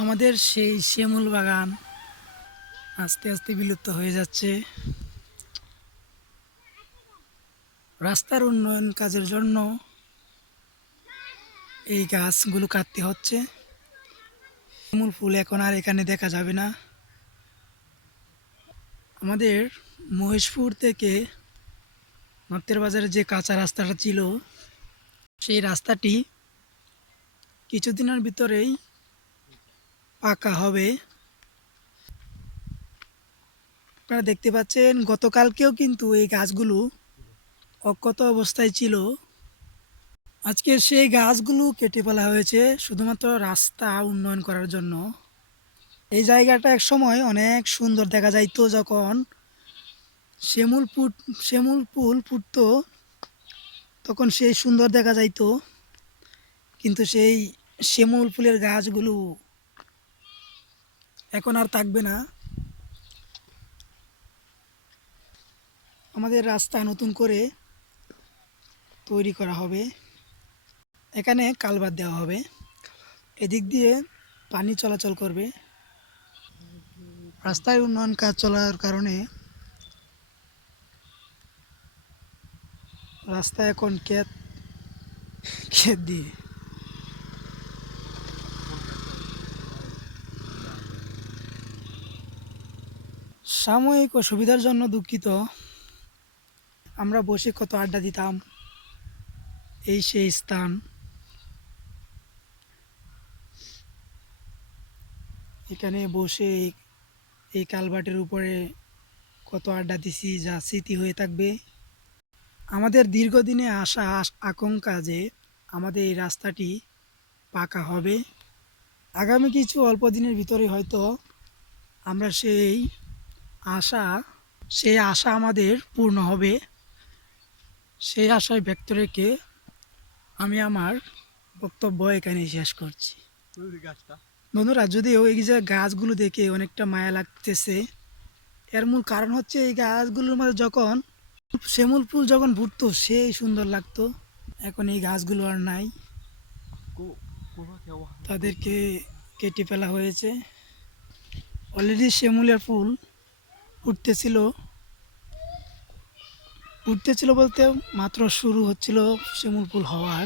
আমাদের সেই শ্যামল বাগান আস্তে আস্তে বিলুপ্ত হয়ে যাচ্ছে। রাস্তার উন্নয়ন কাজের জন্য এই গাছগুলো কাটতে হচ্ছে। শিমুল ফুল এখন আর এখানে দেখা যাবে না। আমাদের মহেশপুর থেকে নর্তের বাজারে যে কাঁচা রাস্তাটা ছিল, সেই রাস্তাটি কিছুদিনের ভিতরেই পাকা হবে। আপনারা দেখতে পাচ্ছেন, গতকালকেও কিন্তু এই গাছগুলো অক্ষত অবস্থায় ছিল। আজকে সেই গাছগুলো কেটে ফেলা হয়েছে শুধুমাত্র রাস্তা উন্নয়ন করার জন্য। এই জায়গাটা এক সময় অনেক সুন্দর দেখা যাইতো যখন শ্যামুল ফুট শ্যামুল ফুল ফুটতো, তখন সেই সুন্দর দেখা যাইতো। কিন্তু সেই শ্যামুল ফুলের গাছগুলো এখন আর থাকবে না। আমাদের রাস্তা নতুন করে তৈরি করা হবে। এখানে কালবার দেওয়া হবে। এদিক দিয়ে পানি চলাচল করবে। রাস্তায় উন্নয়ন কাজ চলার কারণে রাস্তা এখন ক্ষেত ক্ষেত দিয়ে। সাময়িক অসুবিধার জন্য দুঃখিত। আমরা বসে কত আড্ডা দিতাম। এই সেই স্থান। এখানে বসে এই- কালভার্টের উপরে কত আড্ডা দিছি, যা স্মৃতি হয়ে থাকবে। আমাদের দীর্ঘদিনে আস- আকাঙ্ক্ষা যে আমাদের এই রাস্তাটি পাকা হবে। আগামী কিছু অল্প দিনের ভিতরে হয়তো আমরা সেই আশা সেই আশা আমাদের পূর্ণ হবে। সেই আশায় ব্যক্ত রেখে আমি আমার বক্তব্য এখানে শেষ করছি। বন্ধুরা যদিও এই যে গাছগুলো দেখে অনেকটা মায়া লাগতেছে এর মূল কারণ হচ্ছে এই গাছগুলোর মধ্যে যখন শ্যামল ফুল যখন ফুটতো সেই সুন্দর লাগতো। এখন এই গাছগুলো আর নাই। তাদেরকে কেটে ফেলা হয়েছে। অলরেডি শ্যামলের ফুল ফুটতেছিল উঠতেছিল বলতে মাত্র শুরু হচ্ছিল শিমুল ফুল হওয়ার।